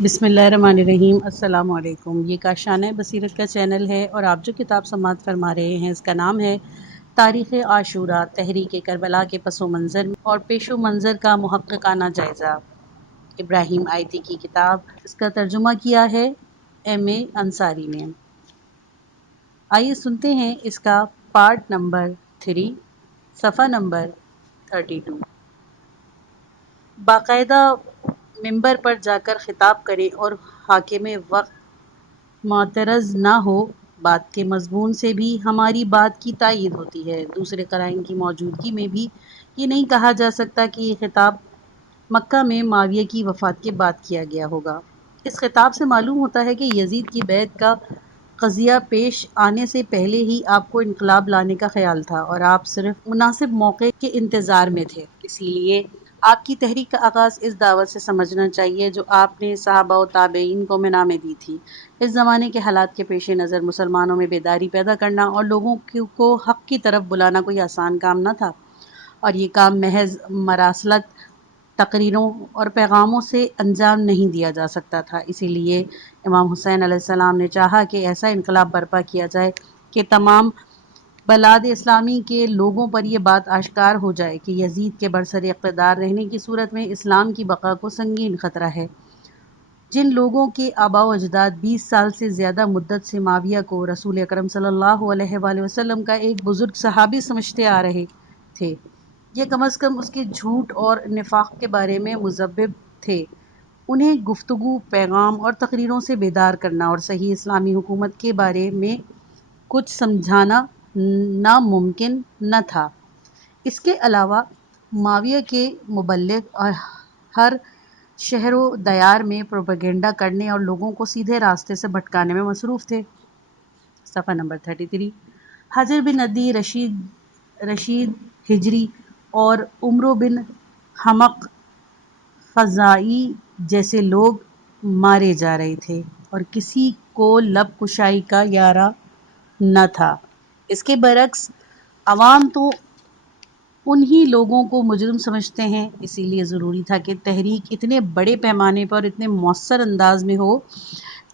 بسم اللہ الرحمن الرحیم۔ السلام علیکم۔ یہ کاشانہ بصیرت کا چینل ہے اور آپ جو کتاب سماعت فرما رہے ہیں اس کا نام ہے تاریخ عاشورہ، تحریک کربلا کے پس و منظر اور پیش و منظر کا محققانہ جائزہ۔ ابراہیم آیتی کی کتاب، اس کا ترجمہ کیا ہے ایم انصاری نے۔ آئیے سنتے ہیں اس کا پارٹ نمبر 3، صفحہ نمبر 32۔ باقاعدہ منبر پر جا کر خطاب کرے اور حاکم وقت معترض نہ ہو، بات کے مضمون سے بھی ہماری بات کی تائید ہوتی ہے۔ دوسرے قرائن کی موجودگی میں بھی یہ نہیں کہا جا سکتا کہ یہ خطاب مکہ میں معاویہ کی وفات کے بعد کیا گیا ہوگا۔ اس خطاب سے معلوم ہوتا ہے کہ یزید کی بیعت کا قضیہ پیش آنے سے پہلے ہی آپ کو انقلاب لانے کا خیال تھا اور آپ صرف مناسب موقع کے انتظار میں تھے۔ اسی لیے آپ کی تحریک کا آغاز اس دعوت سے سمجھنا چاہیے جو آپ نے صحابہ و تابعین کو منا میں دی تھی۔ اس زمانے کے حالات کے پیش نظر مسلمانوں میں بیداری پیدا کرنا اور لوگوں کو حق کی طرف بلانا کوئی آسان کام نہ تھا، اور یہ کام محض مراسلت، تقریروں اور پیغاموں سے انجام نہیں دیا جا سکتا تھا۔ اسی لیے امام حسین علیہ السلام نے چاہا کہ ایسا انقلاب برپا کیا جائے کہ تمام بلاد اسلامی کے لوگوں پر یہ بات آشکار ہو جائے کہ یزید کے برسر اقتدار رہنے کی صورت میں اسلام کی بقا کو سنگین خطرہ ہے۔ جن لوگوں کے آباء و اجداد 20 سال سے زیادہ مدت سے معاویہ کو رسول اکرم صلی اللہ علیہ وآلہ وسلم کا ایک بزرگ صحابی سمجھتے آ رہے تھے، یہ کم از کم اس کے جھوٹ اور نفاق کے بارے میں مذبذب تھے، انہیں گفتگو، پیغام اور تقریروں سے بیدار کرنا اور صحیح اسلامی حکومت کے بارے میں کچھ سمجھانا ناممکن نہ تھا۔ اس کے علاوہ معاویہ کے مبلغ ہر شہر و دیار میں پروپیگنڈا کرنے اور لوگوں کو سیدھے راستے سے بھٹکانے میں مصروف تھے۔ صفحہ نمبر 33۔ حاجر بن عدی، رشید ہجری اور عمرو بن حمق خزاعی جیسے لوگ مارے جا رہے تھے اور کسی کو لب کشائی کا یارہ نہ تھا۔ اس کے برعکس عوام تو انہی لوگوں کو مجرم سمجھتے ہیں۔ اسی لیے ضروری تھا کہ تحریک اتنے بڑے پیمانے پر، اتنے مؤثر انداز میں ہو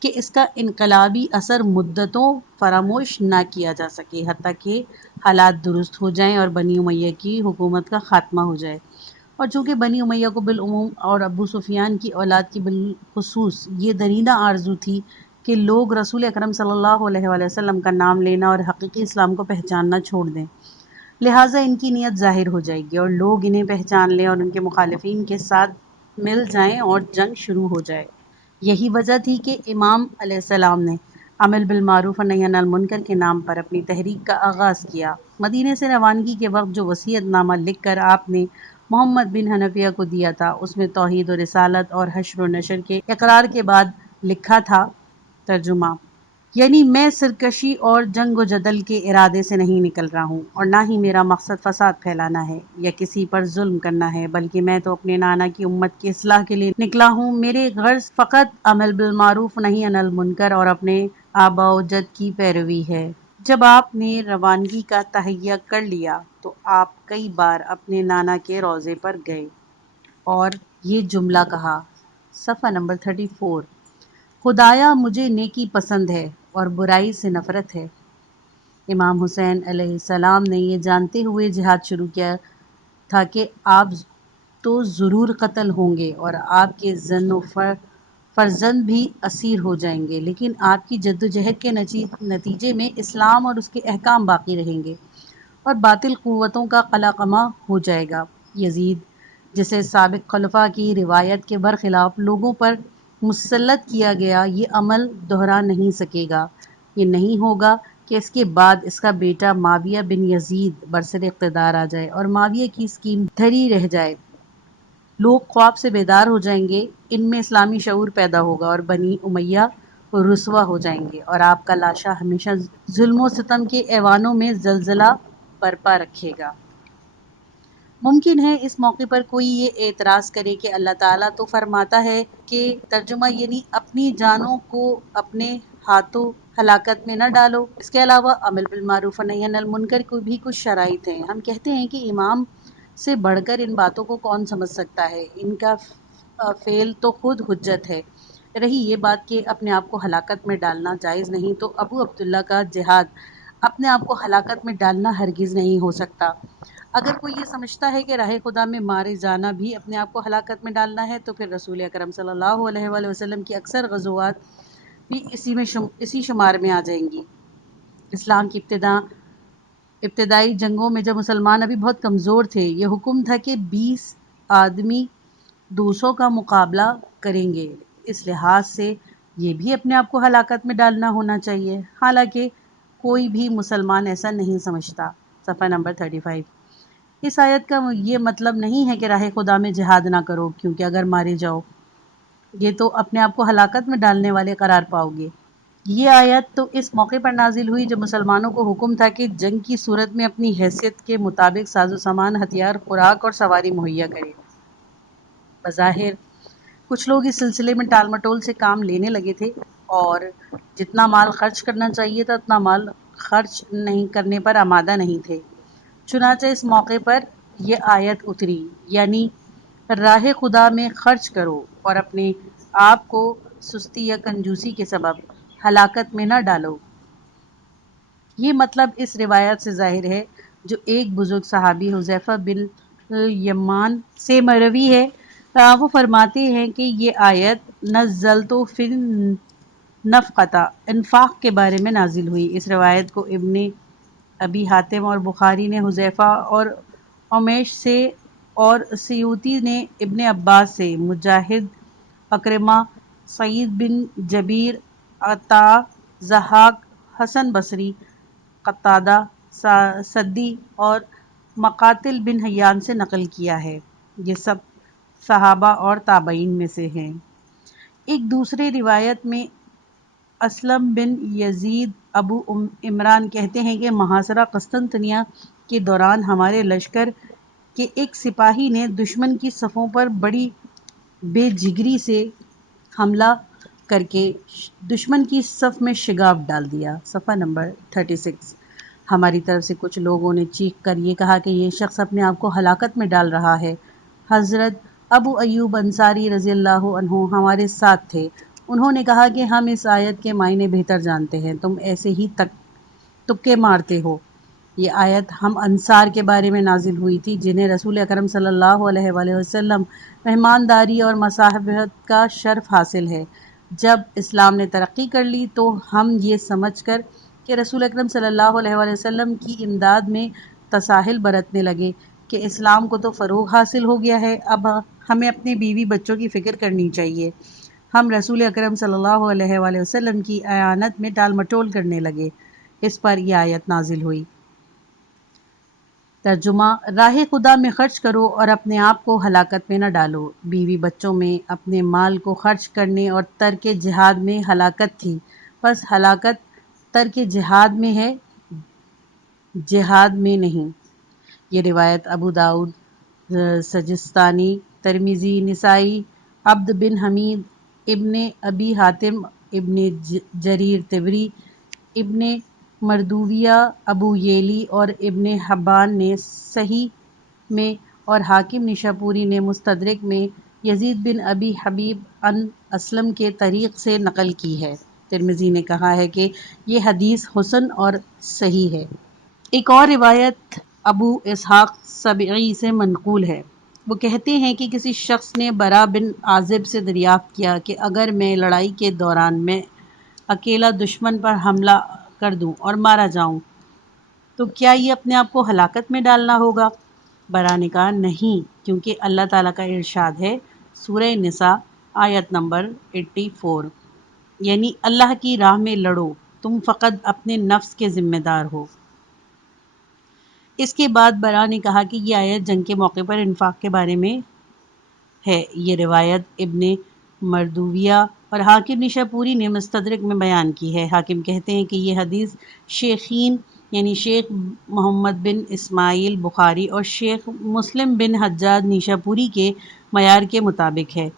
کہ اس کا انقلابی اثر مدتوں فراموش نہ کیا جا سکے، حتیٰ کہ حالات درست ہو جائیں اور بنی امیہ کی حکومت کا خاتمہ ہو جائے۔ اور چونکہ بنی امیہ کو بالعموم اور ابو سفیان کی اولاد کی بالخصوص یہ درینہ آرزو تھی کہ لوگ رسول اکرم صلی اللہ علیہ وآلہ وسلم کا نام لینا اور حقیقی اسلام کو پہچاننا چھوڑ دیں، لہٰذا ان کی نیت ظاہر ہو جائے گی اور لوگ انہیں پہچان لیں اور ان کے مخالفین کے ساتھ مل جائیں اور جنگ شروع ہو جائے۔ یہی وجہ تھی کہ امام علیہ السلام نے عمل بالمعروف و نہی عن المنکر کے نام پر اپنی تحریک کا آغاز کیا۔ مدینے سے روانگی کے وقت جو وصیت نامہ لکھ کر آپ نے محمد بن حنفیہ کو دیا تھا، اس میں توحید و رسالت اور حشر و نشر کے اقرار کے بعد لکھا تھا، ترجمہ یعنی میں سرکشی اور جنگ و جدل کے ارادے سے نہیں نکل رہا ہوں اور نہ ہی میرا مقصد فساد پھیلانا ہے یا کسی پر ظلم کرنا ہے، بلکہ میں تو اپنے نانا کی امت کی اصلاح کے لیے نکلا ہوں۔ میرے غرض فقط عمل بالمعروف نہی عن المنکر اور اپنے آباء و جد کی پیروی ہے۔ جب آپ نے روانگی کا تہیہ کر لیا تو آپ کئی بار اپنے نانا کے روضے پر گئے اور یہ جملہ کہا۔ صفحہ نمبر 34۔ خدایا مجھے نیکی پسند ہے اور برائی سے نفرت ہے۔ امام حسین علیہ السلام نے یہ جانتے ہوئے جہاد شروع کیا تھا کہ آپ تو ضرور قتل ہوں گے اور آپ کے زن و فرزند بھی اسیر ہو جائیں گے، لیکن آپ کی جدوجہد کے نتیجے میں اسلام اور اس کے احکام باقی رہیں گے اور باطل قوتوں کا قلمقامہ ہو جائے گا۔ یزید، جسے سابق خلفاء کی روایت کے برخلاف لوگوں پر مسلط کیا گیا، یہ عمل دہرا نہیں سکے گا۔ یہ نہیں ہوگا کہ اس کے بعد اس کا بیٹا معاویہ بن یزید برسر اقتدار آ جائے اور معاویہ کی اسکیم دھری رہ جائے۔ لوگ خواب سے بیدار ہو جائیں گے، ان میں اسلامی شعور پیدا ہوگا اور بنی امیہ رسوا ہو جائیں گے اور آپ کا لاشا ہمیشہ ظلم و ستم کے ایوانوں میں زلزلہ برپا رکھے گا۔ ممکن ہے اس موقع پر کوئی یہ اعتراض کرے کہ اللہ تعالیٰ تو فرماتا ہے کہ ترجمہ یعنی اپنی جانوں کو اپنے ہاتھوں ہلاکت میں نہ ڈالو۔ اس کے علاوہ عمل بالمعروف و نہی عن المنکر کو بھی کچھ شرائط ہیں۔ ہم کہتے ہیں کہ امام سے بڑھ کر ان باتوں کو کون سمجھ سکتا ہے، ان کا فعل تو خود حجت ہے۔ رہی یہ بات کہ اپنے آپ کو ہلاکت میں ڈالنا جائز نہیں، تو ابو عبداللہ کا جہاد اپنے آپ کو ہلاکت میں ڈالنا ہرگز نہیں ہو سکتا۔ اگر کوئی یہ سمجھتا ہے کہ راہ خدا میں مارے جانا بھی اپنے آپ کو ہلاکت میں ڈالنا ہے، تو پھر رسول اکرم صلی اللہ علیہ وآلہ وسلم کی اکثر غزوات بھی اسی شمار میں آ جائیں گی۔ اسلام کی ابتدائی جنگوں میں جب مسلمان ابھی بہت کمزور تھے، یہ حکم تھا کہ 20 آدمی 200 کا مقابلہ کریں گے۔ اس لحاظ سے یہ بھی اپنے آپ کو ہلاکت میں ڈالنا ہونا چاہیے، حالانکہ کوئی بھی مسلمان ایسا نہیں سمجھتا۔ صفحہ نمبر 35۔ اس آیت کا یہ مطلب نہیں ہے کہ راہ خدا میں جہاد نہ کرو، کیونکہ اگر مارے جاؤ یہ تو اپنے آپ کو ہلاکت میں ڈالنے والے قرار پاؤ گے۔ یہ آیت تو اس موقع پر نازل ہوئی جب مسلمانوں کو حکم تھا کہ جنگ کی صورت میں اپنی حیثیت کے مطابق ساز و سامان، ہتھیار، خوراک اور سواری مہیا کریں۔ بظاہر کچھ لوگ اس سلسلے میں ٹال مٹول سے کام لینے لگے تھے اور جتنا مال خرچ کرنا چاہیے تھا اتنا مال خرچ نہیں کرنے پر آمادہ نہیں تھے۔ چنانچہ اس موقع پر یہ آیت اتری، یعنی راہ خدا میں خرچ کرو اور اپنے آپ کو سستی یا کنجوسی کے سبب ہلاکت میں نہ ڈالو۔ یہ مطلب اس روایت سے ظاہر ہے جو ایک بزرگ صحابی حذیفہ بن یمان سے مروی ہے۔ وہ فرماتے ہیں کہ یہ آیت نزلت فی النفقۃ، انفاق کے بارے میں نازل ہوئی۔ اس روایت کو ابن ابی حاتم اور بخاری نے حذیفہ اور عمیش سے اور سیوطی نے ابن عباس سے، مجاہد، اکرمہ، سعید بن جبیر، عطا، ضحاک، حسن بصری، قتادہ، سدی اور مقاتل بن حیان سے نقل کیا ہے۔ یہ سب صحابہ اور تابعین میں سے ہیں۔ ایک دوسرے روایت میں اسلم بن یزید ابو عمران کہتے ہیں کہ محاصرہ قسطنطنیہ کے دوران ہمارے لشکر کے ایک سپاہی نے دشمن کی صفوں پر بڑی بے جگری سے حملہ کر کے دشمن کی صف میں شگاف ڈال دیا۔ صفحہ نمبر 36۔ ہماری طرف سے کچھ لوگوں نے چیخ کر یہ کہا کہ یہ شخص اپنے آپ کو ہلاکت میں ڈال رہا ہے۔ حضرت ابو ایوب انصاری رضی اللہ عنہ ہمارے ساتھ تھے۔ انہوں نے کہا کہ ہم اس آیت کے معنی بہتر جانتے ہیں، تم ایسے ہی تکے مارتے ہو۔ یہ آیت ہم انصار کے بارے میں نازل ہوئی تھی جنہیں رسول اکرم صلی اللہ علیہ وآلہ وسلم مہمانداری اور مصاحبت کا شرف حاصل ہے۔ جب اسلام نے ترقی کر لی تو ہم یہ سمجھ کر کہ رسول اکرم صلی اللہ علیہ وآلہ وسلم کی امداد میں تساہل برتنے لگے کہ اسلام کو تو فروغ حاصل ہو گیا ہے، اب ہمیں اپنے بیوی بچوں کی فکر کرنی چاہیے۔ ہم رسول اکرم صلی اللہ علیہ وآلہ وسلم کی اعانت میں ٹال مٹول کرنے لگے۔ اس پر یہ آیت نازل ہوئی۔ ترجمہ: راہ خدا میں خرچ کرو اور اپنے آپ کو ہلاکت میں نہ ڈالو۔ بیوی بچوں میں اپنے مال کو خرچ کرنے اور ترک جہاد میں ہلاکت تھی، بس ہلاکت ترک جہاد میں ہے، جہاد میں نہیں۔ یہ روایت ابو داؤد، سجستانی، ترمذی، نسائی، عبد بن حمید، ابن ابی حاتم، ابن جریر طبری، ابن مردویہ، ابو یعلی اور ابن حبان نے صحیح میں اور حاکم نشاپوری نے مستدرک میں یزید بن ابی حبیب عن اسلم کے طریق سے نقل کی ہے۔ ترمذی نے کہا ہے کہ یہ حدیث حسن اور صحیح ہے۔ ایک اور روایت ابو اسحاق سبعی سے منقول ہے۔ وہ کہتے ہیں کہ کسی شخص نے برا بن عازب سے دریافت کیا کہ اگر میں لڑائی کے دوران میں اکیلا دشمن پر حملہ کر دوں اور مارا جاؤں تو کیا یہ اپنے آپ کو ہلاکت میں ڈالنا ہوگا؟ برا نے کہا نہیں، کیونکہ اللہ تعالیٰ کا ارشاد ہے، سورہ نساء آیت نمبر 84، یعنی اللہ کی راہ میں لڑو، تم فقط اپنے نفس کے ذمہ دار ہو۔ اس کے بعد برا نے کہا کہ یہ آیت جنگ کے موقع پر انفاق کے بارے میں ہے۔ یہ روایت ابن مردویہ اور حاکم نشاپوری نے مستدرک میں بیان کی ہے۔ حاکم کہتے ہیں کہ یہ حدیث شیخین یعنی شیخ محمد بن اسماعیل بخاری اور شیخ مسلم بن حجاج نیشاپوری کے معیار کے مطابق ہے۔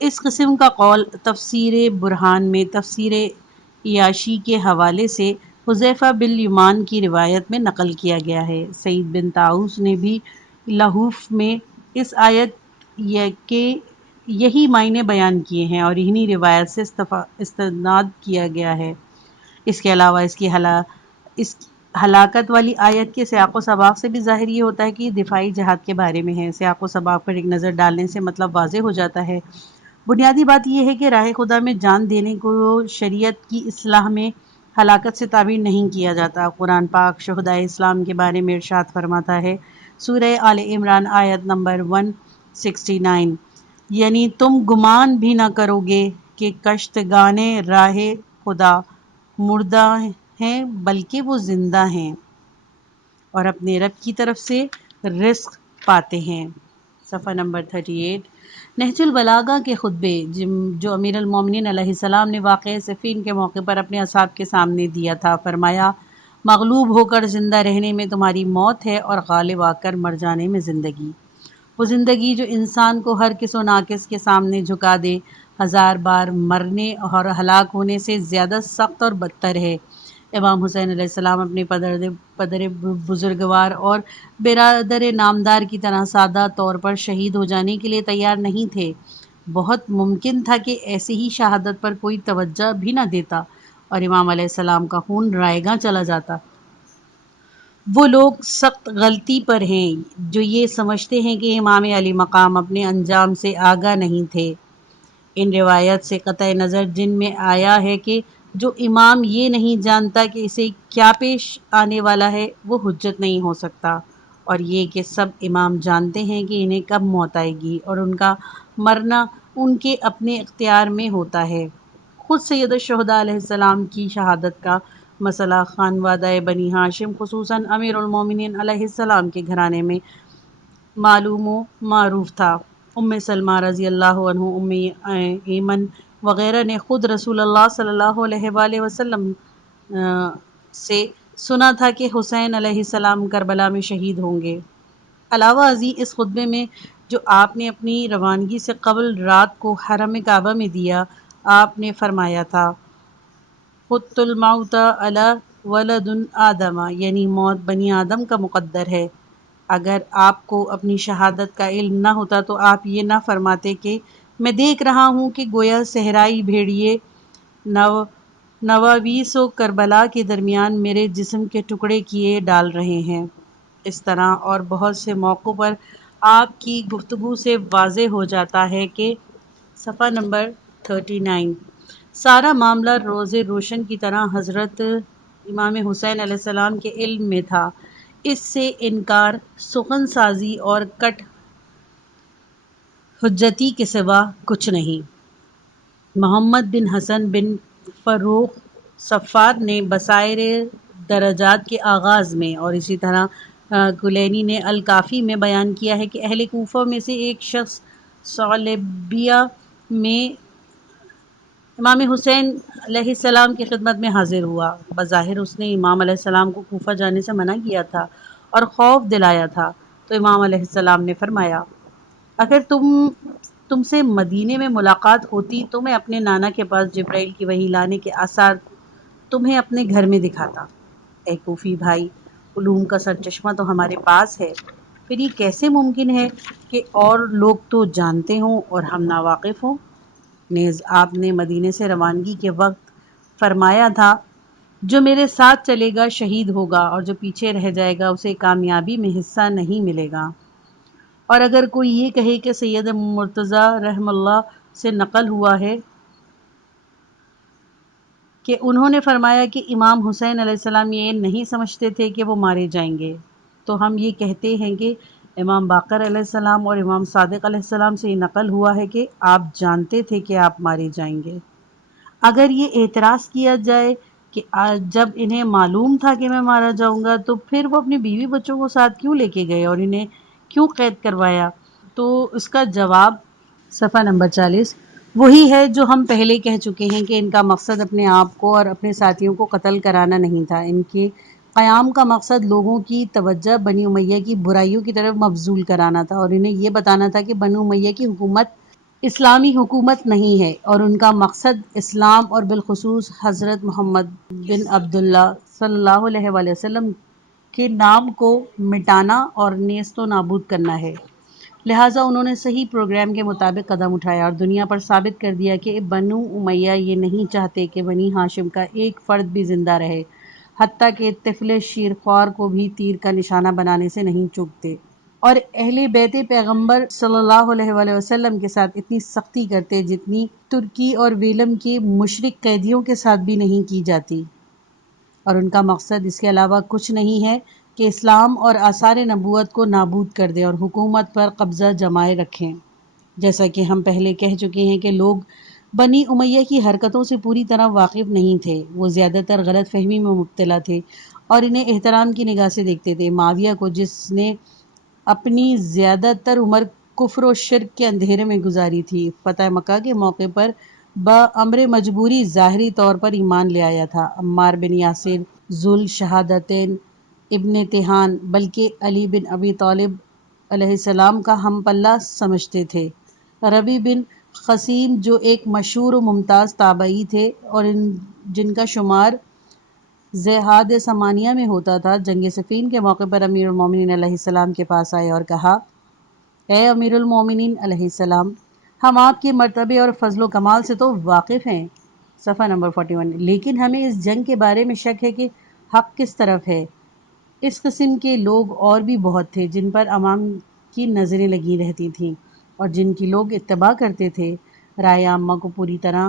اس قسم کا قول تفسیر برہان میں تفسیر عیاشی کے حوالے سے حذیفہ بن یمان کی روایت میں نقل کیا گیا ہے۔ سعید بن طاؤس نے بھی لہوف میں اس آیت کے یہی معنی بیان کیے ہیں اور انہی روایت سے استناد کیا گیا ہے۔ اس کے علاوہ اس ہلاکت والی آیت کے سیاق و سباق سے بھی ظاہر یہ ہوتا ہے کہ دفاعی جہاد کے بارے میں ہے۔ سیاق و سباق پر ایک نظر ڈالنے سے مطلب واضح ہو جاتا ہے۔ بنیادی بات یہ ہے کہ راہ خدا میں جان دینے کو شریعت کی اصلاح میں ہلاکت سے تعبیر نہیں کیا جاتا۔ قرآن پاک شہدائے اسلام کے بارے میں ارشاد فرماتا ہے، سورہ آل عمران آیت نمبر 169، یعنی تم گمان بھی نہ کرو گے کہ کشتگان راہ خدا مردہ ہیں بلکہ وہ زندہ ہیں اور اپنے رب کی طرف سے رزق پاتے ہیں۔ صفحہ نمبر 38۔ نہج البلاغہ کے خطبے جو امیر المومنین علیہ السلام نے واقعہ صفین کے موقع پر اپنے اصحاب کے سامنے دیا تھا، فرمایا، مغلوب ہو کر زندہ رہنے میں تمہاری موت ہے اور غالب آ کر مر جانے میں زندگی۔ وہ زندگی جو انسان کو ہر کس و ناقص کے سامنے جھکا دے، ہزار بار مرنے اور ہلاک ہونے سے زیادہ سخت اور بدتر ہے۔ امام حسین علیہ السلام اپنے پدر بزرگوار اور برادر نامدار کی طرح سادہ طور پر شہید ہو جانے کے لیے تیار نہیں تھے۔ بہت ممکن تھا کہ ایسی ہی شہادت پر کوئی توجہ بھی نہ دیتا اور امام علیہ السلام کا خون رائے گاں چلا جاتا۔ وہ لوگ سخت غلطی پر ہیں جو یہ سمجھتے ہیں کہ امام علی مقام اپنے انجام سے آگاہ نہیں تھے۔ ان روایات سے قطع نظر جن میں آیا ہے کہ جو امام یہ نہیں جانتا کہ اسے کیا پیش آنے والا ہے وہ حجت نہیں ہو سکتا، اور یہ کہ سب امام جانتے ہیں کہ انہیں کب موت آئے گی اور ان کا مرنا ان کے اپنے اختیار میں ہوتا ہے۔ خود سید الشہداء علیہ السلام کی شہادت کا مسئلہ خانوادہ بنی ہاشم خصوصاً امیر المومنین علیہ السلام کے گھرانے میں معلوم و معروف تھا۔ ام سلمہ رضی اللہ عنہ، ام ایمن وغیرہ نے خود رسول اللہ صلی اللہ علیہ وآلہ وسلم سے سنا تھا کہ حسین علیہ السلام کربلا میں شہید ہوں گے۔ علاوہ ازیں اس خطبے میں جو آپ نے اپنی روانگی سے قبل رات کو حرم کعبہ میں دیا، آپ نے فرمایا تھا، خُذْتُ الْمَوْتَ عَلَى وَلَدُ آدَمَ، یعنی موت بنی آدم کا مقدر ہے۔ اگر آپ کو اپنی شہادت کا علم نہ ہوتا تو آپ یہ نہ فرماتے کہ میں دیکھ رہا ہوں کہ گویا صحرائی بھیڑیے نواویس و کربلا کے درمیان میرے جسم کے ٹکڑے کیے ڈال رہے ہیں۔ اس طرح اور بہت سے موقعوں پر آپ کی گفتگو سے واضح ہو جاتا ہے کہ صفحہ نمبر 39، سارا معاملہ روز روشن کی طرح حضرت امام حسین علیہ السلام کے علم میں تھا۔ اس سے انکار سخن سازی اور کٹ حجتی کے سوا کچھ نہیں۔ محمد بن حسن بن فروخ صفار نے بصائر درجات کے آغاز میں اور اسی طرح کلینی نے الکافی میں بیان کیا ہے کہ اہل کوفہ میں سے ایک شخص ثعلبیہ میں امام حسین علیہ السلام کی خدمت میں حاضر ہوا۔ بظاہر اس نے امام علیہ السلام کو کوفہ جانے سے منع کیا تھا اور خوف دلایا تھا، تو امام علیہ السلام نے فرمایا، اگر تم سے مدینے میں ملاقات ہوتی تو میں اپنے نانا کے پاس جبرائیل کی وحی لانے کے آثار تمہیں اپنے گھر میں دکھاتا۔ اے کوفی بھائی، علوم کا سرچشمہ تو ہمارے پاس ہے، پھر یہ کیسے ممکن ہے کہ اور لوگ تو جانتے ہوں اور ہم ناواقف ہوں؟ نیز آپ نے مدینے سے روانگی کے وقت فرمایا تھا، جو میرے ساتھ چلے گا شہید ہوگا اور جو پیچھے رہ جائے گا اسے کامیابی میں حصہ نہیں ملے گا۔ اور اگر کوئی یہ کہے کہ سید مرتضیٰ رحمہ اللہ سے نقل ہوا ہے کہ انہوں نے فرمایا کہ امام حسین علیہ السلام یہ نہیں سمجھتے تھے کہ وہ مارے جائیں گے، تو ہم یہ کہتے ہیں کہ امام باقر علیہ السلام اور امام صادق علیہ السلام سے یہ نقل ہوا ہے کہ آپ جانتے تھے کہ آپ مارے جائیں گے۔ اگر یہ اعتراض کیا جائے کہ جب انہیں معلوم تھا کہ میں مارا جاؤں گا تو پھر وہ اپنی بیوی بچوں کو ساتھ کیوں لے کے گئے اور انہیں کیوں قید کروایا، تو اس کا جواب صفحہ نمبر 40 وہی ہے جو ہم پہلے کہہ چکے ہیں کہ ان کا مقصد اپنے آپ کو اور اپنے ساتھیوں کو قتل کرانا نہیں تھا۔ ان کے قیام کا مقصد لوگوں کی توجہ بنی امیہ کی برائیوں کی طرف مبذول کرانا تھا اور انہیں یہ بتانا تھا کہ بنو امیہ کی حکومت اسلامی حکومت نہیں ہے اور ان کا مقصد اسلام اور بالخصوص حضرت محمد بن عبداللہ صلی اللہ علیہ وآلہ وسلم کے نام کو مٹانا اور نیست و نابود کرنا ہے۔ لہٰذا انہوں نے صحیح پروگرام کے مطابق قدم اٹھایا اور دنیا پر ثابت کر دیا کہ بنو امیہ یہ نہیں چاہتے کہ بنی ہاشم کا ایک فرد بھی زندہ رہے، حتیٰ کہ طفل شیرخوار کو بھی تیر کا نشانہ بنانے سے نہیں چوکتے، اور اہل بیت پیغمبر صلی اللہ علیہ وآلہ وسلم کے ساتھ اتنی سختی کرتے جتنی ترکی اور ویلم کے مشرک قیدیوں کے ساتھ بھی نہیں کی جاتی، اور ان کا مقصد اس کے علاوہ کچھ نہیں ہے کہ اسلام اور آثار نبوت کو نابود کر دیں اور حکومت پر قبضہ جمائے رکھیں۔ جیسا کہ ہم پہلے کہہ چکے ہیں کہ لوگ بنی امیہ کی حرکتوں سے پوری طرح واقف نہیں تھے، وہ زیادہ تر غلط فہمی میں مبتلا تھے اور انہیں احترام کی نگاہ سے دیکھتے تھے۔ معاویہ کو، جس نے اپنی زیادہ تر عمر کفر و شرک کے اندھیرے میں گزاری تھی، فتح مکہ کے موقع پر بامر مجبوری ظاہری طور پر ایمان لے آیا تھا۔ عمار بن یاسر ذو الشہادتین ابن تیہان بلکہ علی بن ابی طالب علیہ السلام کا ہم پلہ سمجھتے تھے۔ ربیع بن خثیم جو ایک مشہور و ممتاز تابعی تھے اور جن کا شمار ذیحاد ثمانیہ میں ہوتا تھا، جنگ صفین کے موقع پر امیر المومنین علیہ السلام کے پاس آئے اور کہا: اے امیر المومنین علیہ السلام، ہم آپ کے مرتبے اور فضل و کمال سے تو واقف ہیں، صفحہ نمبر 41، لیکن ہمیں اس جنگ کے بارے میں شک ہے کہ حق کس طرف ہے۔ اس قسم کے لوگ اور بھی بہت تھے جن پر عوام کی نظریں لگی رہتی تھیں اور جن کی لوگ اتباع کرتے تھے۔ رائے عامہ کو پوری طرح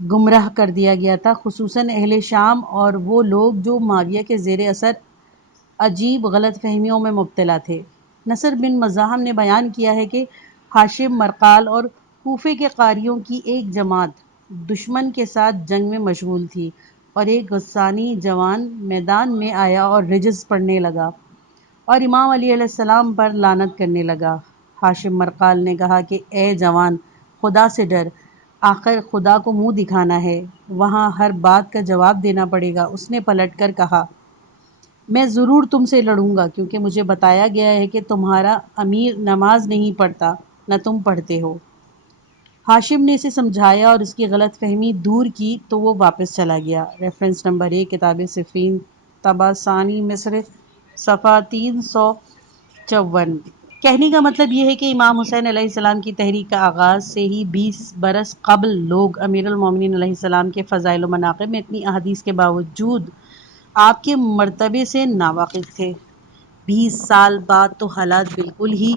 گمراہ کر دیا گیا تھا، خصوصاً اہل شام اور وہ لوگ جو معاویہ کے زیر اثر عجیب غلط فہمیوں میں مبتلا تھے۔ نصر بن مزاحم نے بیان کیا ہے کہ ہاشم، مرقال اور کوفے کے قاریوں کی ایک جماعت دشمن کے ساتھ جنگ میں مشغول تھی اور ایک غسانی جوان میدان میں آیا اور رجز پڑھنے لگا اور امام علی علیہ السلام پر لعنت کرنے لگا۔ ہاشم مرقال نے کہا کہ اے جوان، خدا سے ڈر، آخر خدا کو منہ دکھانا ہے، وہاں ہر بات کا جواب دینا پڑے گا۔ اس نے پلٹ کر کہا: میں ضرور تم سے لڑوں گا، کیونکہ مجھے بتایا گیا ہے کہ تمہارا امیر نماز نہیں پڑھتا، نہ تم پڑھتے ہو۔ ہاشم نے اسے سمجھایا اور اس کی غلط فہمی دور کی تو وہ واپس چلا گیا۔ ریفرنس نمبر 1، کتاب صفین، طبع ثانی مصر، صفحہ 354۔ کہنے کا مطلب یہ ہے کہ امام حسین علیہ السلام کی تحریک کا آغاز سے ہی 20 برس قبل لوگ امیر المومنین علیہ السلام کے فضائل و مناقب میں اتنی احادیث کے باوجود آپ کے مرتبے سے ناواقف تھے۔ 20 سال بعد تو حالات بالکل ہی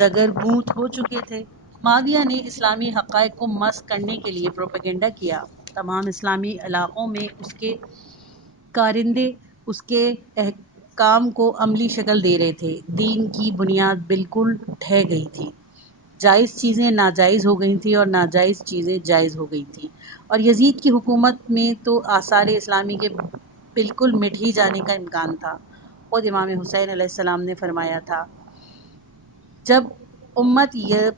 دگرگوں ہو چکے تھے۔ معاویہ نے اسلامی حقائق کو مسخ کرنے کے لیے پروپیگنڈا کیا۔ تمام اسلامی علاقوں میں اس کے کارندے اس کے احکام کو عملی شکل دے رہے تھے۔ دین کی بنیاد بالکل ڈھہ گئی تھی، جائز چیزیں ناجائز ہو گئی تھیں اور ناجائز چیزیں جائز ہو گئی تھیں، اور یزید کی حکومت میں تو آثار اسلامی کے بالکل مٹ ہی جانے کا امکان تھا۔ خود امام حسین علیہ السلام نے فرمایا تھا: جب امت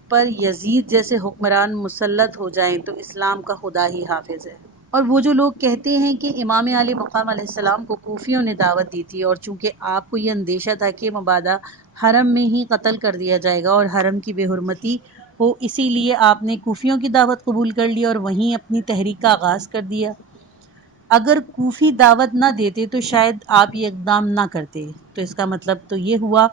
پر یزید جیسے حکمران مسلط ہو جائیں تو اسلام کا خدا ہی حافظ ہے۔ اور وہ جو لوگ کہتے ہیں کہ امام علی مقام علیہ السلام کو کوفیوں نے دعوت دی تھی، اور چونکہ آپ کو یہ اندیشہ تھا کہ مبادا حرم میں ہی قتل کر دیا جائے گا اور حرم کی بے حرمتی ہو، اسی لیے آپ نے کوفیوں کی دعوت قبول کر لی اور وہیں اپنی تحریک کا آغاز کر دیا۔ اگر کوفی دعوت نہ دیتے تو شاید آپ یہ اقدام نہ کرتے۔ تو اس کا مطلب تو یہ ہوا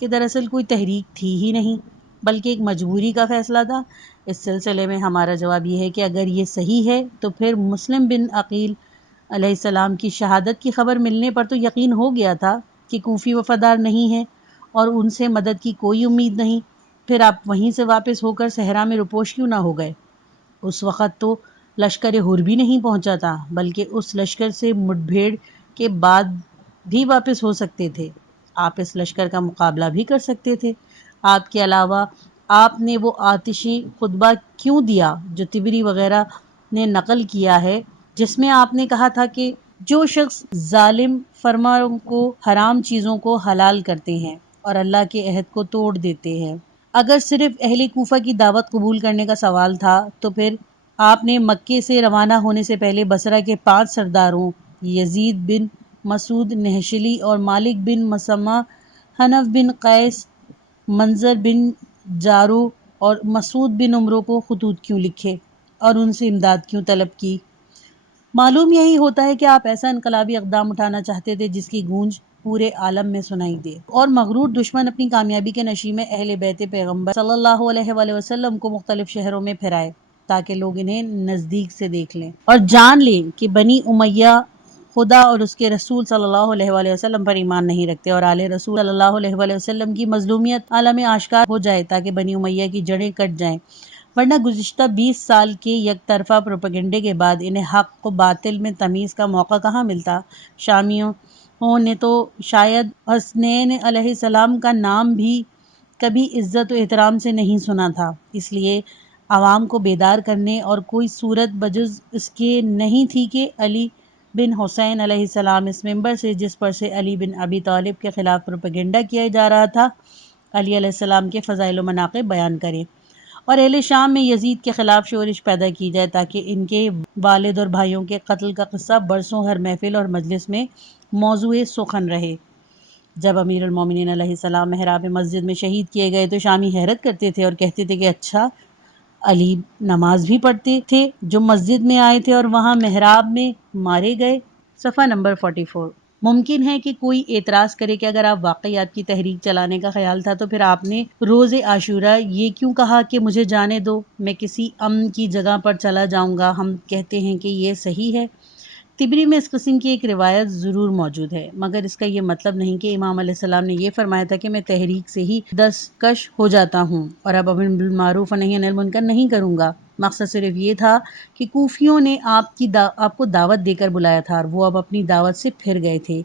کہ دراصل کوئی تحریک تھی ہی نہیں، بلکہ ایک مجبوری کا فیصلہ تھا۔ اس سلسلے میں ہمارا جواب یہ ہے کہ اگر یہ صحیح ہے تو پھر مسلم بن عقیل علیہ السلام کی شہادت کی خبر ملنے پر تو یقین ہو گیا تھا کہ کوفی وفادار نہیں ہیں اور ان سے مدد کی کوئی امید نہیں، پھر آپ وہیں سے واپس ہو کر صحرا میں روپوش کیوں نہ ہو گئے؟ اس وقت تو لشکر ہر بھی نہیں پہنچا تھا، بلکہ اس لشکر سے مٹ بھیڑ کے بعد بھی واپس ہو سکتے تھے۔ آپ اس لشکر کا مقابلہ بھی کر سکتے تھے۔ آپ کے علاوہ آپ نے وہ آتشی خطبہ کیوں دیا جو طبری وغیرہ نے نقل کیا ہے، جس میں آپ نے کہا تھا کہ جو شخص ظالم فرمانوں کو، حرام چیزوں کو حلال کرتے ہیں اور اللہ کے عہد کو توڑ دیتے ہیں۔ اگر صرف اہل کوفہ کی دعوت قبول کرنے کا سوال تھا تو پھر آپ نے مکے سے روانہ ہونے سے پہلے بصرہ کے 5 سرداروں یزید بن مسعود نہشلی اور مالک بن مسمہ، حنف بن قیس، منظر بن جارو اور مسعود بن عمرو کو خطوط کیوں لکھے اور ان سے امداد کیوں طلب کی؟ معلوم یہی ہوتا ہے کہ آپ ایسا انقلابی اقدام اٹھانا چاہتے تھے جس کی گونج پورے عالم میں سنائی دے، اور مغرور دشمن اپنی کامیابی کے نشے میں اہل بیت پیغمبر صلی اللہ علیہ وآلہ وسلم کو مختلف شہروں میں پھرائے تاکہ لوگ انہیں نزدیک سے دیکھ لیں اور جان لیں کہ بنی امیہ خدا اور اس کے رسول صلی اللہ علیہ وآلہ وسلم پر ایمان نہیں رکھتے، اور آل رسول صلی اللہ علیہ وآلہ وسلم کی مظلومیت عالم آشکار ہو جائے تاکہ بنی امیہ کی جڑیں کٹ جائیں، ورنہ گزشتہ 20 سال کے یک طرفہ پروپیگنڈے کے بعد انہیں حق و باطل میں تمیز کا موقع کہاں ملتا۔ شامیوں نے تو شاید حسنین علیہ السلام کا نام بھی کبھی عزت و احترام سے نہیں سنا تھا، اس لیے عوام کو بیدار کرنے اور کوئی صورت بجز اس کے نہیں تھی کہ علی بن حسین علیہ السلام اس ممبر سے جس پر سے علی بن ابی طالب کے خلاف پروپیگنڈا کیا جا رہا تھا، علی علیہ السلام کے فضائل و مناقب بیان کریں اور اہل شام میں یزید کے خلاف شورش پیدا کی جائے تاکہ ان کے والد اور بھائیوں کے قتل کا قصہ برسوں ہر محفل اور مجلس میں موضوع سخن رہے۔ جب امیر المومنین علیہ السلام محراب مسجد میں شہید کیے گئے تو شامی حیرت کرتے تھے اور کہتے تھے کہ اچھا علی نماز بھی پڑھتے تھے جو مسجد میں آئے تھے اور وہاں محراب میں مارے گئے۔ صفحہ نمبر 44۔ ممکن ہے کہ کوئی اعتراض کرے کہ اگر آپ واقعی آپ کی تحریک چلانے کا خیال تھا تو پھر آپ نے روز عاشورہ یہ کیوں کہا کہ مجھے جانے دو، میں کسی امن کی جگہ پر چلا جاؤں گا؟ ہم کہتے ہیں کہ یہ صحیح ہے۔ طبری میں اس قسم کی ایک روایت ضرور موجود ہے، مگر اس کا یہ مطلب نہیں کہ امام علیہ السلام نے یہ فرمایا تھا کہ میں تحریک سے ہی دستکش ہو جاتا ہوں اور اب امر بالمعروف و نہی عن المنکر نہیں کروں گا۔ مقصد صرف یہ تھا کہ کوفیوں نے آپ کو دعوت دے کر بلایا تھا اور وہ اب اپنی دعوت سے پھر گئے تھے،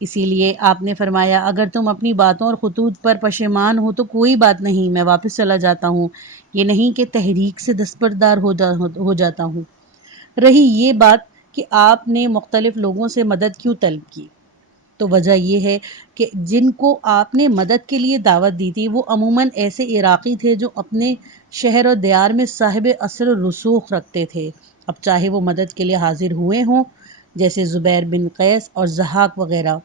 اسی لیے آپ نے فرمایا اگر تم اپنی باتوں اور خطوط پر پشیمان ہو تو کوئی بات نہیں، میں واپس چلا جاتا ہوں، یہ نہیں کہ تحریک سے دستبردار ہو جاتا ہوں۔ رہی یہ بات کہ آپ نے مختلف لوگوں سے مدد کیوں طلب کی، تو وجہ یہ ہے کہ جن کو آپ نے مدد کے لیے دعوت دی تھی وہ عموماً ایسے عراقی تھے جو اپنے شہر و دیار میں صاحب اثر و رسوخ رکھتے تھے، اب چاہے وہ مدد کے لیے حاضر ہوئے ہوں جیسے زبیر بن قیس اور ضحاک وغیرہ،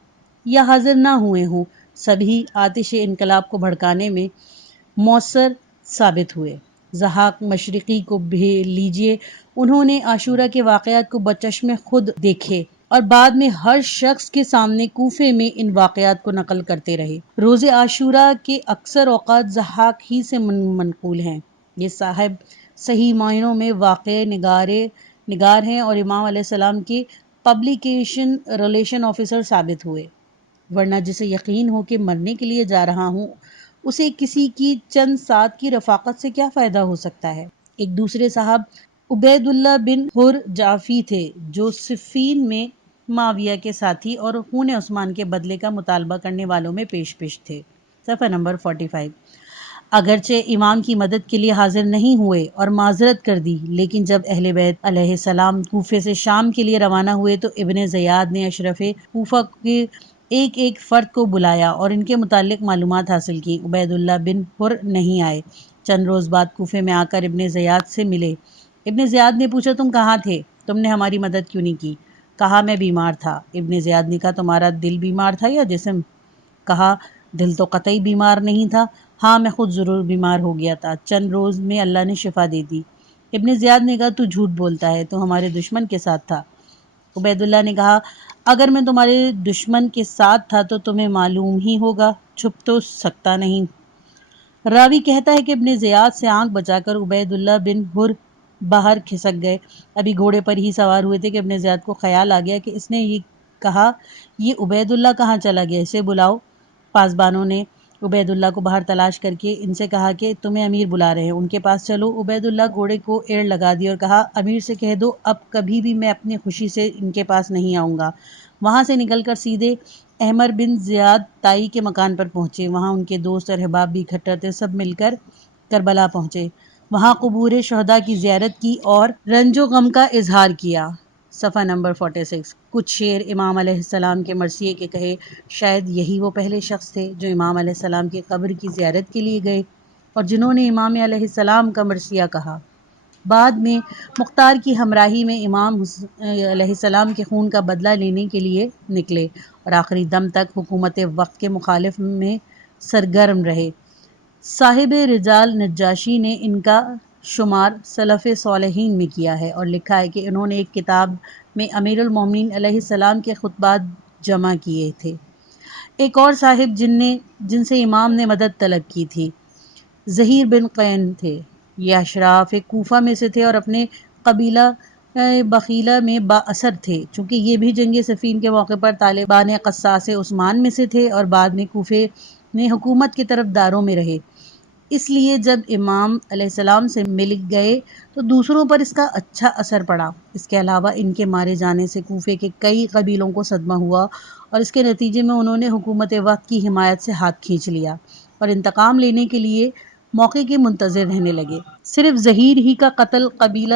یا حاضر نہ ہوئے ہوں، سبھی آتش انقلاب کو بھڑکانے میں مؤثر ثابت ہوئے۔ ضحاک مشرقی کو لیجئے، انہوں نے عاشورہ کے واقعات کو بچشم خود دیکھے اور بعد میں ہر شخص کے سامنے کوفے میں ان واقعات کو نقل کرتے رہے۔ روز عاشورہ کے اکثر اوقات ضحاک ہی سے منقول ہیں، یہ صاحب صحیح معنوں میں واقع نگار ہیں اور امام علیہ السلام کے پبلیکیشن ریلیشن آفیسر ثابت ہوئے، ورنہ جسے یقین ہو کہ مرنے کے لیے جا رہا ہوں اسے کسی کی چند ساتھ کی رفاقت سے کیا فائدہ ہو سکتا ہے۔ ایک دوسرے صاحب عبید اللہ بن حر جعفی تھے جو صفین میں معاویہ کے ساتھی اور خون عثمان کے بدلے کا مطالبہ کرنے والوں میں پیش تھے۔ صفحہ نمبر 45۔ اگرچہ امام کی مدد کے لیے حاضر نہیں ہوئے اور معذرت کر دی، لیکن جب اہل بیت علیہ السلام کوفے سے شام کے لیے روانہ ہوئے تو ابن زیاد نے اشرف کوفہ کے ایک ایک فرد کو بلایا اور ان کے متعلق معلومات حاصل کی۔ عبید اللہ بن حر نہیں آئے، چند روز بعد کوفے میں آ کر ابن زیاد سے ملے۔ ابن زیاد نے پوچھا تم کہاں تھے؟ تم نے ہماری مدد کیوں نہیں کی؟ کہا میں بیمار تھا۔ ابن زیاد نے کہا تمہارا دل بیمار تھا یا جسم؟ کہا دل تو قطعی بیمار نہیں تھا، ہاں میں خود ضرور بیمار ہو گیا تھا، چند روز میں اللہ نے شفا دے دی۔ ابن زیاد نے کہا تو جھوٹ بولتا ہے، تو ہمارے دشمن کے ساتھ تھا۔ عبید اللہ نے کہا اگر میں تمہارے دشمن کے ساتھ تھا تو تمہیں معلوم ہی ہوگا، چھپ تو سکتا نہیں۔ راوی کہتا ہے کہ ابن زیاد سے آنکھ بچا کر عبید اللہ بن حر باہر کھسک گئے، ابھی گھوڑے پر ہی سوار ہوئے تھے کہ ابن زیاد کو خیال آ گیا کہ اس نے یہ کہا یہ عبید اللہ کہاں چلا گیا، اسے بلاؤ۔ پاسبانوں نے عبید اللہ کو باہر تلاش کر کے ان سے کہا کہ تمہیں امیر بلا رہے ہیں، ان کے پاس چلو۔ عبید اللہ گھوڑے کو ایڑ لگا دی اور کہا امیر سے کہہ دو اب کبھی بھی میں اپنی خوشی سے ان کے پاس نہیں آؤں گا۔ وہاں سے نکل کر سیدھے احمر بن زیاد تائی کے مکان پر پہنچے، وہاں ان کے دوست اور احباب بھی اکٹھا تھے، سب مل کر کربلا پہنچے، وہاں قبور شہداء کی زیارت کی اور رنج و غم کا اظہار کیا۔ صفحہ نمبر 46۔ کچھ شعر امام علیہ السلام کے مرثیے کے کہے، شاید یہی وہ پہلے شخص تھے جو امام علیہ السلام کی قبر کی زیارت کے لیے گئے اور جنہوں نے امام علیہ السلام کا مرثیہ کہا۔ بعد میں مختار کی ہمراہی میں امام علیہ السلام کے خون کا بدلہ لینے کے لیے نکلے اور آخری دم تک حکومت وقت کے مخالف میں سرگرم رہے۔ صاحب رجال نجاشی نے ان کا شمار سلف صالحین میں کیا ہے اور لکھا ہے کہ انہوں نے ایک کتاب میں امیر المومنین علیہ السلام کے خطبات جمع کیے تھے۔ ایک اور صاحب جن سے امام نے مدد طلب کی تھی ظہیر بن قین تھے۔ یہ اشراف کوفہ میں سے تھے اور اپنے قبیلہ بخیلہ میں با اثر تھے، چونکہ یہ بھی جنگ صفین کے موقع پر طالبان قصاص عثمان میں سے تھے اور بعد میں کوفے میں حکومت کے طرفداروں میں رہے۔ اس لیے جب امام علیہ السلام سے مل گئے تو دوسروں پر اس کا اچھا اثر پڑا۔ اس کے علاوہ ان کے مارے جانے سے کوفے کے کئی قبیلوں کو صدمہ ہوا اور اس کے نتیجے میں انہوں نے حکومت وقت کی حمایت سے ہاتھ کھینچ لیا اور انتقام لینے کے لیے موقع کے منتظر رہنے لگے۔ صرف ظہیر ہی کا قتل قبیلہ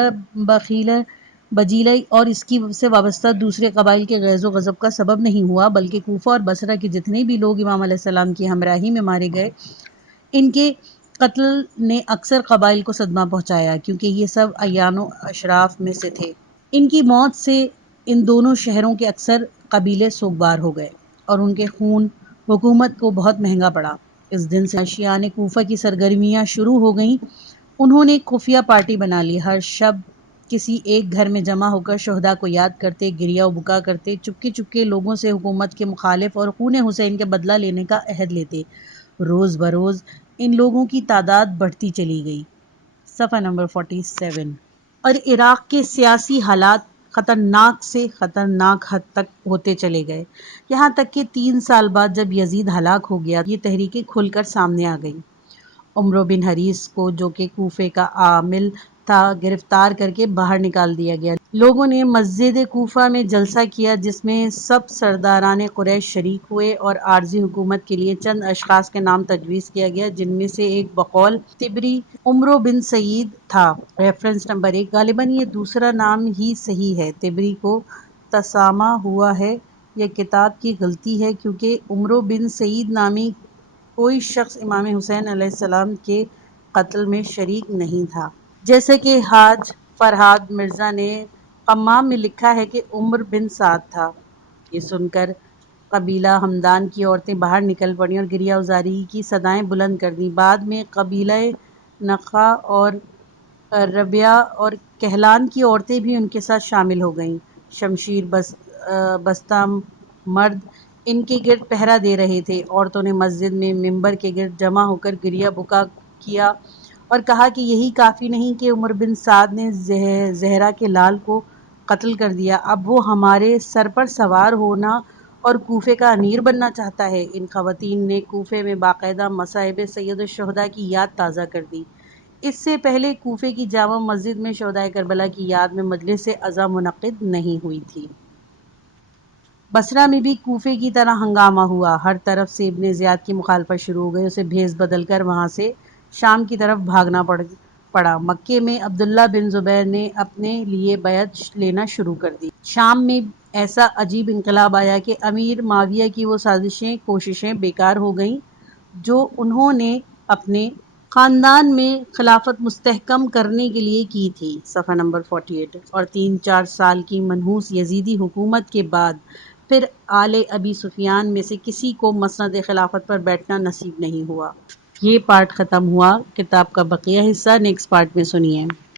بجیلہ اور اس کی سے وابستہ دوسرے قبائل کے غیظ و غضب کا سبب نہیں ہوا، بلکہ کوفہ اور بصرہ کے جتنے بھی لوگ امام علیہ السلام کی ہمراہی میں مارے گئے، ان کے قتل نے اکثر قبائل کو صدمہ پہنچایا، کیونکہ یہ سب اعیان و اشراف میں سے تھے۔ ان کی موت سے ان دونوں شہروں کے اکثر قبیلے سوگوار ہو گئے اور ان کے خون حکومت کو بہت مہنگا پڑا۔ اس دن سے عشیان کوفہ کی سرگرمیاں شروع ہو گئیں۔ انہوں نے خفیہ پارٹی بنا لی، ہر شب کسی ایک گھر میں جمع ہو کر شہداء کو یاد کرتے، گریہ و بکا کرتے، چپکے چپکے لوگوں سے حکومت کے مخالف اور خون حسین کے بدلہ لینے کا عہد لیتے۔ روز بروز ان لوگوں کی تعداد بڑھتی چلی گئی۔ صفحہ نمبر 47۔ اور عراق کے سیاسی حالات خطرناک سے خطرناک حد تک ہوتے چلے گئے، یہاں تک کہ 3 سال بعد جب یزید ہلاک ہو گیا یہ تحریکیں کھل کر سامنے آ گئیں۔ عمرو بن حریث کو، جو کہ کوفے کا عامل تھا، گرفتار کر کے باہر نکال دیا گیا۔ لوگوں نے مسجد کوفہ میں جلسہ کیا جس میں سب سرداران قریش شریک ہوئے اور عارضی حکومت کے لیے چند اشخاص کے نام تجویز کیا گیا، جن میں سے ایک بقول طبری عمرو بن سعید تھا۔ Reference number 1۔ غالباً یہ دوسرا نام ہی صحیح ہے، طبری کو تسامہ ہوا ہے۔ یہ کتاب کی غلطی ہے کیونکہ عمرو بن سعید نامی کوئی شخص امام حسین علیہ السلام کے قتل میں شریک نہیں تھا، جیسے کہ حاج فرہاد مرزا نے قمام میں لکھا ہے کہ عمر بن سعد تھا۔ یہ سن کر قبیلہ ہمدان کی عورتیں باہر نکل پڑیں اور گریہ وزاری کی صدائیں بلند کر دیں۔ بعد میں قبیلہ نخع اور ربیہ اور کہلان کی عورتیں بھی ان کے ساتھ شامل ہو گئیں۔ شمشیر بستہ مرد ان کے گرد پہرا دے رہے تھے۔ عورتوں نے مسجد میں ممبر کے گرد جمع ہو کر گریہ بکا کیا اور کہا کہ یہی کافی نہیں کہ عمر بن سعد نے زہرا کے لال کو قتل کر دیا، اب وہ ہمارے سر پر سوار ہونا اور کوفے کا امیر بننا چاہتا ہے۔ ان خواتین نے کوفے میں باقاعدہ مصائب سید الشہداء کی یاد تازہ کر دی۔ اس سے پہلے کوفے کی جامع مسجد میں شہدائے کربلا کی یاد میں مجلس عزا منعقد نہیں ہوئی تھی۔ بصرہ میں بھی کوفے کی طرح ہنگامہ ہوا، ہر طرف سے ابن زیاد کی مخالفت شروع ہو گئی، اسے بھیس بدل کر وہاں سے شام کی طرف بھاگنا پڑا۔ مکے میں عبداللہ بن زبیر نے اپنے لیے بیعت لینا شروع کر دی۔ شام میں ایسا عجیب انقلاب آیا کہ امیر معاویہ کی وہ کوششیں بیکار ہو گئیں جو انہوں نے اپنے خاندان میں خلافت مستحکم کرنے کے لیے کی تھی۔ صفحہ نمبر 48۔ اور 3-4 سال کی منحوس یزیدی حکومت کے بعد پھر آل ابی سفیان میں سے کسی کو مسند خلافت پر بیٹھنا نصیب نہیں ہوا۔ یہ پارٹ ختم ہوا۔ کتاب کا بقیہ حصہ نیکسٹ پارٹ میں سنیے۔